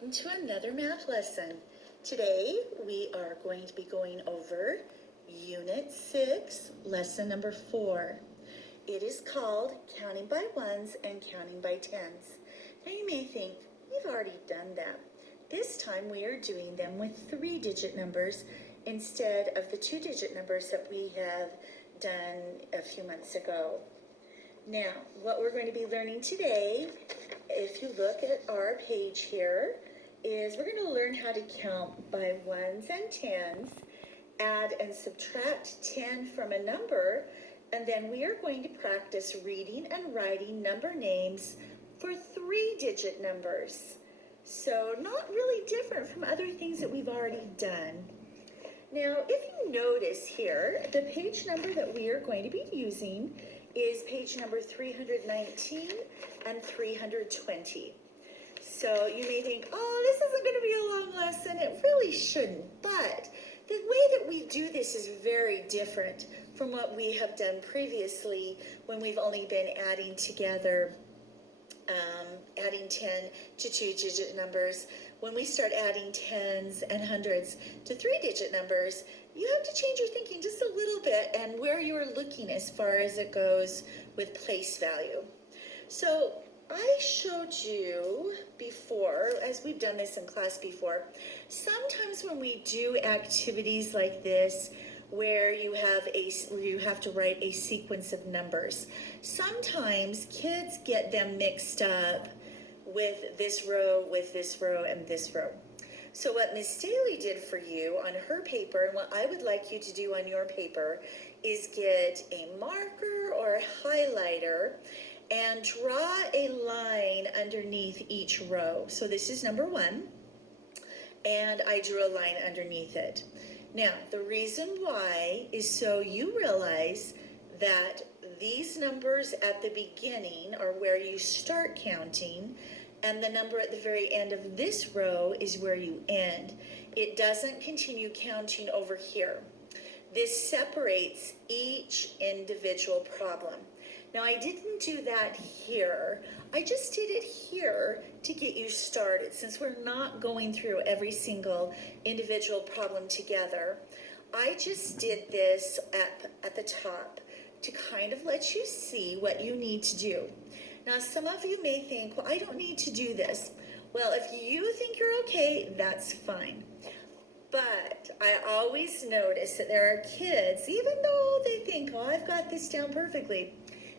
Welcome to another math lesson. Today we are going to be going over Unit 6, Lesson number 4. It is called Counting by Ones and Counting by Tens. Now you may think, we've already done that. This time we are doing them with 3-digit numbers instead of the 2-digit numbers that we have done a few months ago. Now, what we're going to be learning today, if you look at our page here, is we're going to learn how to count by ones and tens, add and subtract 10 from a number, and then we are going to practice reading and writing number names for 3-digit numbers. So not really different from other things that we've already done. Now, if you notice here, the page number that we are going to be using is page number 319 and 320. So you may think, oh, this isn't going to be a long lesson. It really shouldn't. But the way that we do this is very different from what we have done previously when we've only been adding together, adding 10 to 2-digit numbers. When we start adding tens and hundreds to 3-digit numbers, you have to change your thinking just a little bit and where you're looking as far as it goes with place value. So I showed you before, as we've done this in class before, sometimes when we do activities like this, where you have to write a sequence of numbers, sometimes kids get them mixed up with this row, and this row. So what Miss Staley did for you on her paper, and what I would like you to do on your paper, is get a marker or a highlighter and draw a line underneath each row. So this is number 1, and I drew a line underneath it. Now, the reason why is so you realize that these numbers at the beginning are where you start counting, and the number at the very end of this row is where you end. It doesn't continue counting over here. This separates each individual problem. Now, I didn't do that here. I just did it here to get you started. Since we're not going through every single individual problem together, I just did this at the top to kind of let you see what you need to do. Now, some of you may think, well, I don't need to do this. Well, if you think you're okay, that's fine. But I always notice that there are kids, even though they think, oh, I've got this down perfectly,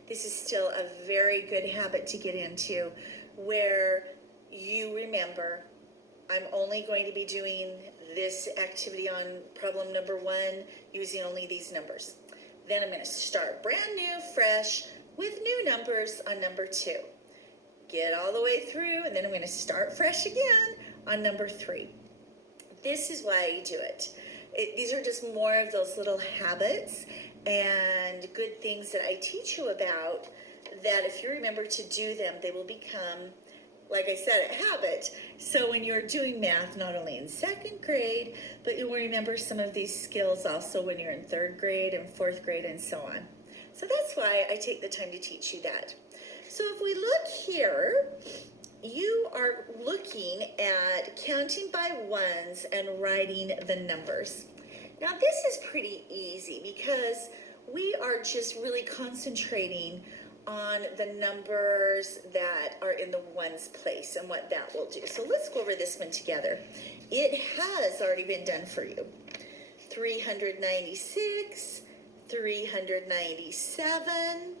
this is still a very good habit to get into, where you remember, I'm only going to be doing this activity on problem number 1 using only these numbers. Then I'm going to start brand new, fresh, with new numbers on number 2. Get all the way through, and then I'm going to start fresh again on number 3. This is why you do it. These are just more of those little habits and good things that I teach you about, that if you remember to do them, they will become, like I said, a habit. So when you're doing math, not only in 2nd grade, but you will remember some of these skills also when you're in 3rd grade and 4th grade and so on. So that's why I take the time to teach you that. So if we look here, you are looking at counting by ones and writing the numbers. Now this is pretty easy because we are just really concentrating on the numbers that are in the ones place and what that will do. So let's go over this one together. It has already been done for you. 396, 397,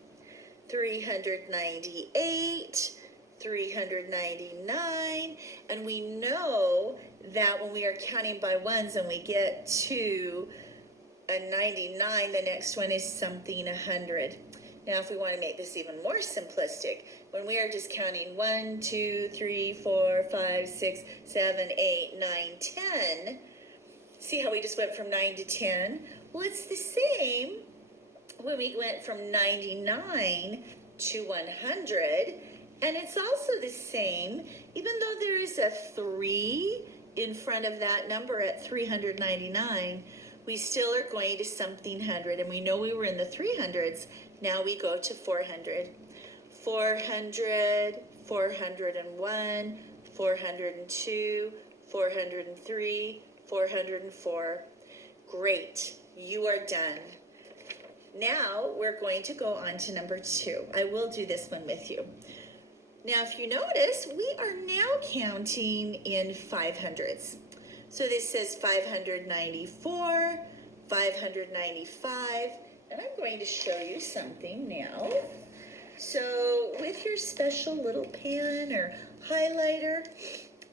398, 399, and we know that when we are counting by ones and we get to a 99, the next one is something 100. Now, if we want to make this even more simplistic, when we are just counting 1, 2, 3, 4, 5, 6, 7, 8, 9, 10, see how we just went from 9 to 10? Well, it's the same when we went from 99 to 100, and it's also the same, even though there is a 3 in front of that number at 399, we still are going to something 100, and we know we were in the 300s. Now we go to 400. 400, 401, 402, 403, 404. Great, you are done. Now we're going to go on to number 2. I will do this one with you. Now, if you notice, we are now counting in 500s. So this says 594, 595, and I'm going to show you something now. So with your special little pen or highlighter,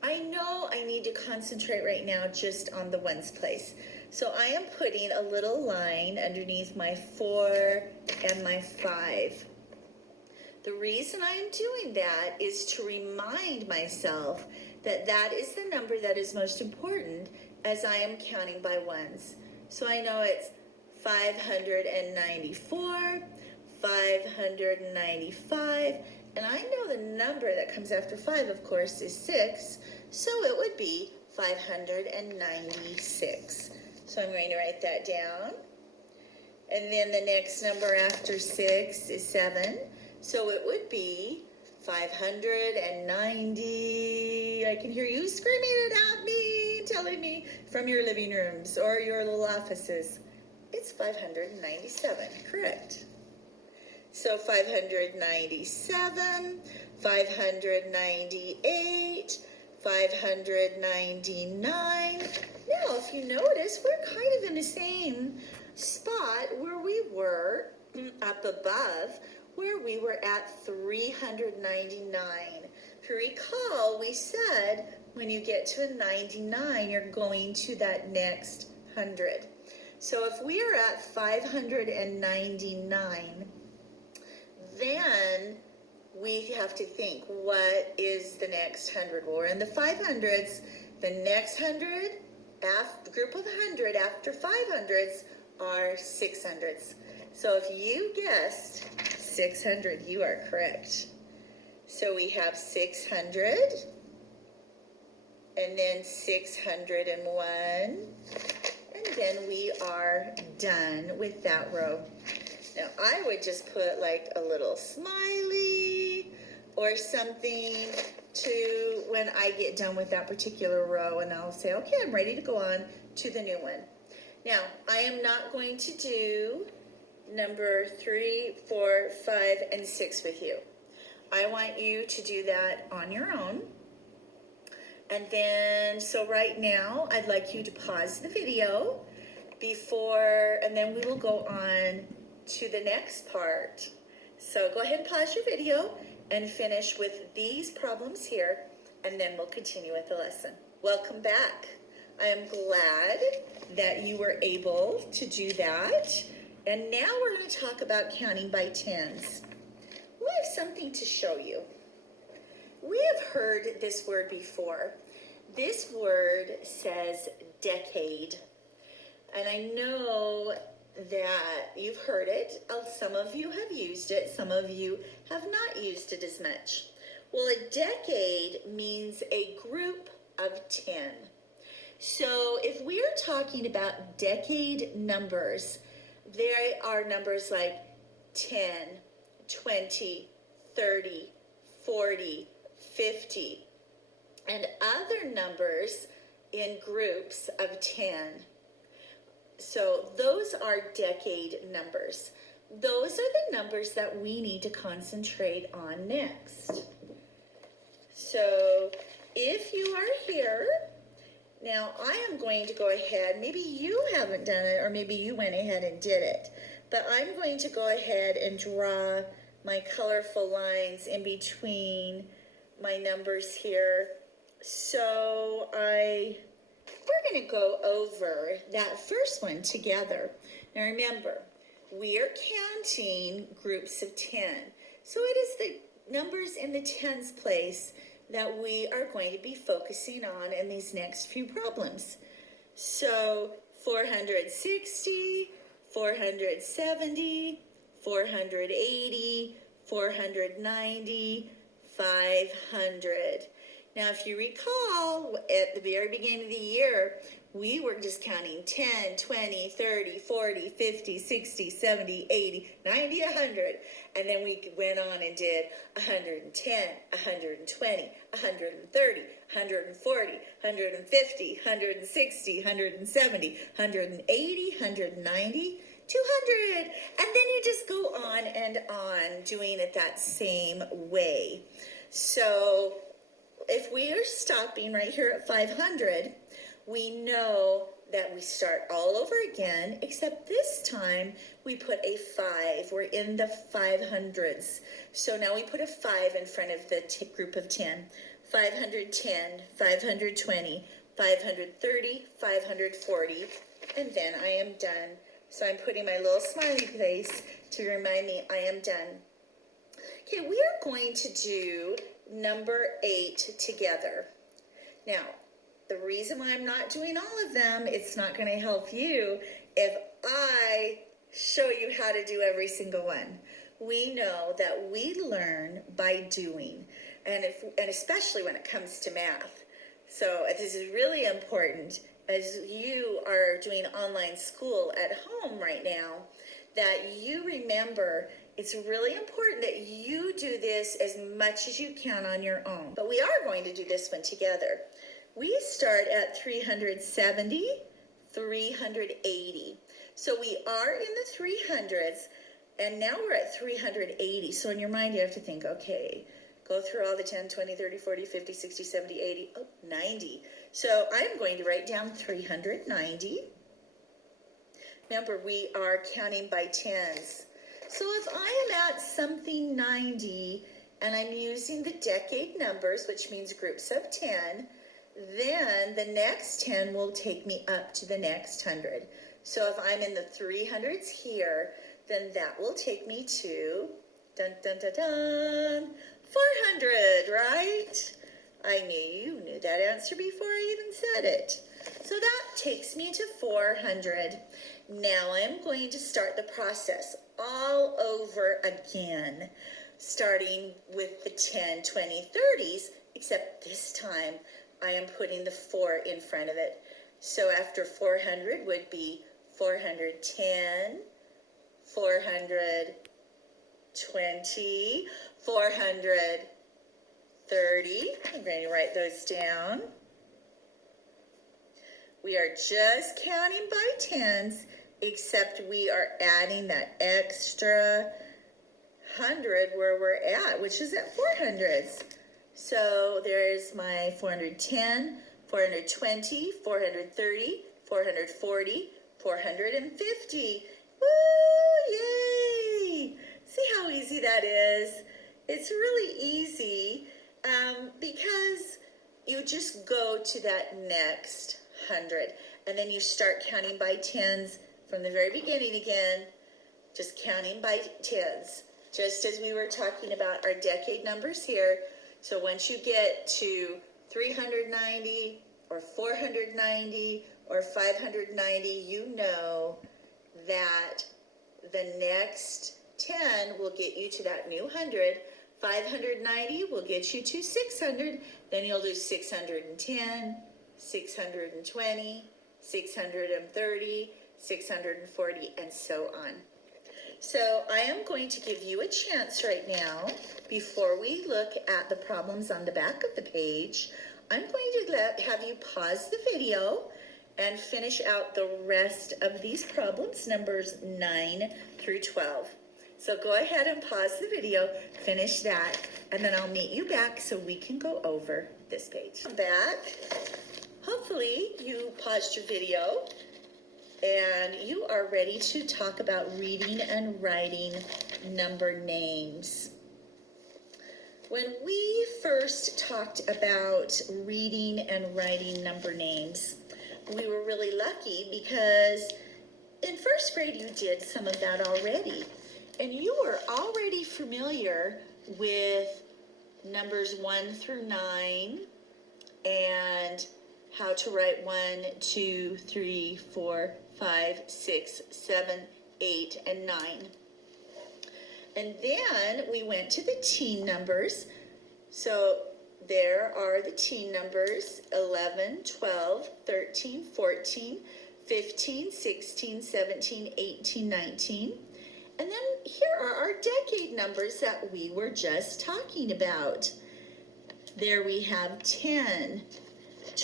I know I need to concentrate right now just on the ones place. So I am putting a little line underneath my 4 and my 5. The reason I'm doing that is to remind myself that that is the number that is most important as I am counting by ones. So I know it's 594, 595, and I know the number that comes after 5, of course, is 6, so it would be 596. So I'm going to write that down. And then the next number after 6 is 7. So it would be 590. I can hear you screaming it at me, telling me from your living rooms or your little offices. It's 597, correct. So 597, 598, 599. Now, if you notice, we're kind of in the same spot where we were up above, where we were at 399. If you recall, we said when you get to a 99, you're going to that next 100. So if we are at 599, then we have to think, what is the next 100? Well, we're in the 500s. The next 100, group of 100 after 500s are 600s. So if you guessed 600, you are correct. So we have 600, and then 601, and then we are done with that row. Now I would just put like a little smiley or something to when I get done with that particular row, and I'll say, okay, I'm ready to go on to the new one. Now, I am not going to do number 3, 4, 5, and 6 with you. I want you to do that on your own. And then, so right now, I'd like you to pause the video and then we will go on to the next part. So go ahead and pause your video and finish with these problems here, and then we'll continue with the lesson. Welcome back. I am glad that you were able to do that. And now we're going to talk about counting by tens. We have something to show you. We have heard this word before. This word says decade. And I know that you've heard it. Some of you have used it. Some of you have not used it as much. Well, a decade means a group of 10. So if we're talking about decade numbers, there are numbers like 10, 20, 30, 40, 50, and other numbers in groups of 10. So those are decade numbers. Those are the numbers that we need to concentrate on next. So if you are here, now I am going to go ahead, maybe you haven't done it, or maybe you went ahead and did it, but I'm going to go ahead and draw my colorful lines in between my numbers here. So we're going to go over that first one together. Now remember, we are counting groups of 10. So it is the numbers in the tens place that we are going to be focusing on in these next few problems. So 460, 470, 480, 490, 500. Now, if you recall, at the very beginning of the year, we were just counting 10, 20, 30, 40, 50, 60, 70, 80, 90, 100. And then we went on and did 110, 120, 130, 140, 150, 160, 170, 180, 190, 200. And then you just go on and on doing it that same way. So if we are stopping right here at 500, we know that we start all over again, except this time we put a 5. We're in the 500s. So now we put a 5 in front of the group of 10. 510, 520, 530, 540, and then I am done. So I'm putting my little smiley face to remind me I am done. Okay, we are going to do number 8 together. Now, the reason why I'm not doing all of them, it's not going to help you if I show you how to do every single one. We know that we learn by doing, and especially when it comes to math. So this is really important as you are doing online school at home right now, that you remember it's really important that you do this as much as you can on your own. But we are going to do this one together. We start at 370, 380. So we are in the 300s, and now we're at 380. So in your mind, you have to think, okay, go through all the 10, 20, 30, 40, 50, 60, 70, 80, 90. So I'm going to write down 390. Remember, we are counting by tens. So if I am at something 90, and I'm using the decade numbers, which means groups of 10, then the next 10 will take me up to the next 100. So if I'm in the 300s here, then that will take me to, dun, dun, dun, dun, 400, right? I knew you knew that answer before I even said it. So that takes me to 400. Now I'm going to start the process all over again, starting with the 10, 20, 30s, except this time I am putting the 4 in front of it. So after 400 would be 410, 420, 430. I'm going to write those down. We are just counting by tens, except we are adding that extra 100 where we're at, which is at 400s. So there's my 410, 420, 430, 440, 450. Woo! Yay! See how easy that is? It's really easy because you just go to that next 100, and then you start counting by tens from the very beginning again, just counting by tens, just as we were talking about our decade numbers here. So once you get to 390 or 490 or 590, you know that the next 10 will get you to that new 100. 590 will get you to 600. Then you'll do 610, 620, 630, 640, and so on. So I am going to give you a chance right now, before we look at the problems on the back of the page, I'm going to have you pause the video and finish out the rest of these problems, numbers 9 through 12. So go ahead and pause the video, finish that, and then I'll meet you back so we can go over this page. I'm back. Hopefully you paused your video and you are ready to talk about reading and writing number names. When we first talked about reading and writing number names, we were really lucky because in first grade you did some of that already. And you were already familiar with numbers 1 through 9 and how to write 1, 2, 3, 4, 5, 6, 7, 8, and 9. And then we went to the teen numbers. So there are the teen numbers: 11, 12, 13, 14, 15, 16, 17, 18, 19. And then here are our decade numbers that we were just talking about. There we have 10,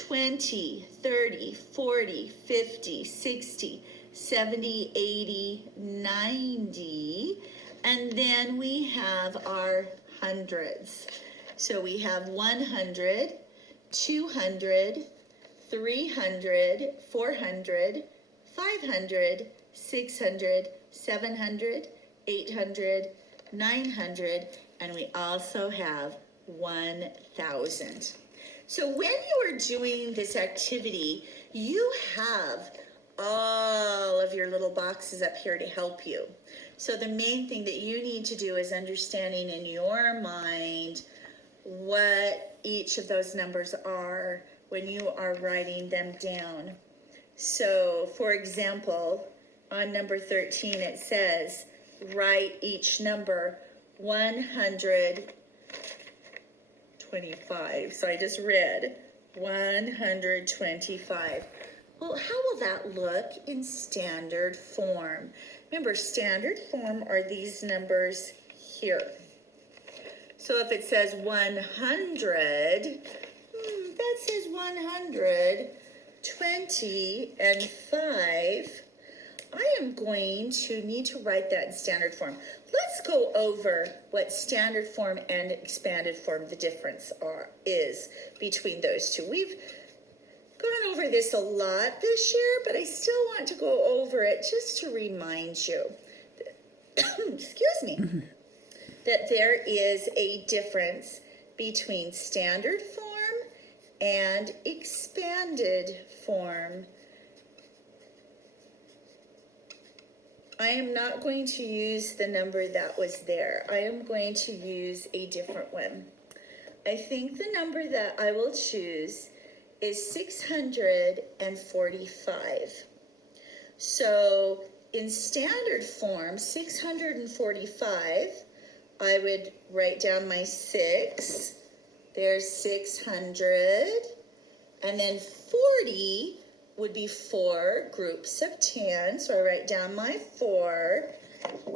20, 30, 40, 50, 60, 70, 80, 90. And then we have our hundreds. So we have 100, 200, 300, 400, 500, 600, 700, 800, 900, and we also have 1,000. So when you are doing this activity, you have all of your little boxes up here to help you. So the main thing that you need to do is understanding in your mind what each of those numbers are when you are writing them down. So for example, on number 13 it says, write each number 125. So I just read 125. Well, how will that look in standard form? Remember, standard form are these numbers here. So if it says 100, that says 120 and 5. I am going to need to write that in standard form. Let's go over what standard form and expanded form, the difference is between those two. We've gone over this a lot this year, but I still want to go over it just to remind you, excuse me, that there is a difference between standard form and expanded form. I am not going to use the number that was there. I am going to use a different one. I think the number that I will choose is 645. So in standard form, 645, I would write down my 6. There's 600. And then 40 would be 4 groups of 10. So I write down my 4.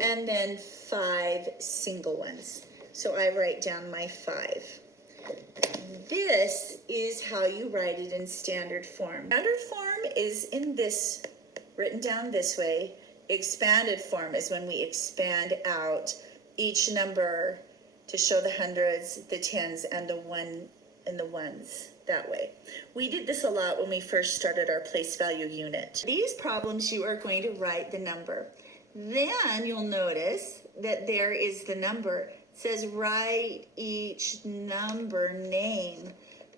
And then 5 single ones. So I write down my 5. This is how you write it in standard form. Standard form is in this, written down this way. Expanded form is when we expand out each number to show the hundreds, the tens, and the ones that way. We did this a lot when we first started our place value unit. These problems, you are going to write the number. Then you'll notice that there is the number. It says write each number name.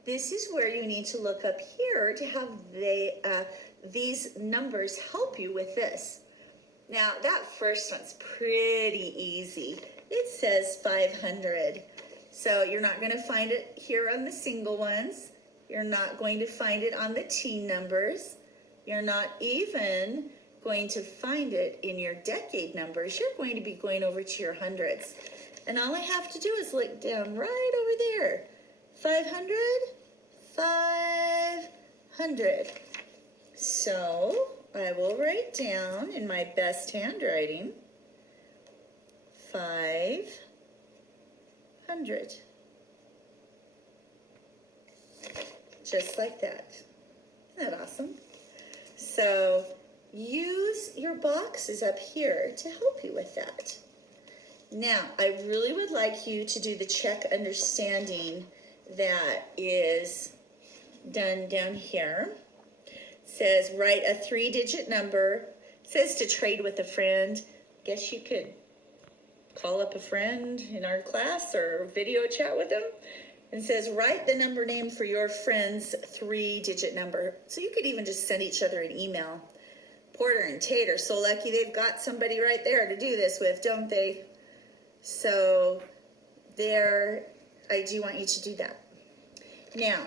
This is where you need to look up here to have these numbers help you with this. Now that first one's pretty easy. It says 500. So you're not going to find it here on the single ones. You're not going to find it on the teen numbers. You're not even going to find it in your decade numbers. You're going to be going over to your hundreds. And all I have to do is look down right over there. 500, 500. So I will write down in my best handwriting 500. Just like that. Isn't that awesome? So use your boxes up here to help you with that. Now, I really would like you to do the check understanding that is done down here. It says write a 3-digit number. It says to trade with a friend. Guess you could call up a friend in our class or video chat with them. It says write the number name for your friend's 3-digit number. So you could even just send each other an email. Porter and Tate are so lucky they've got somebody right there to do this with, don't they? So there, I do want you to do that. Now,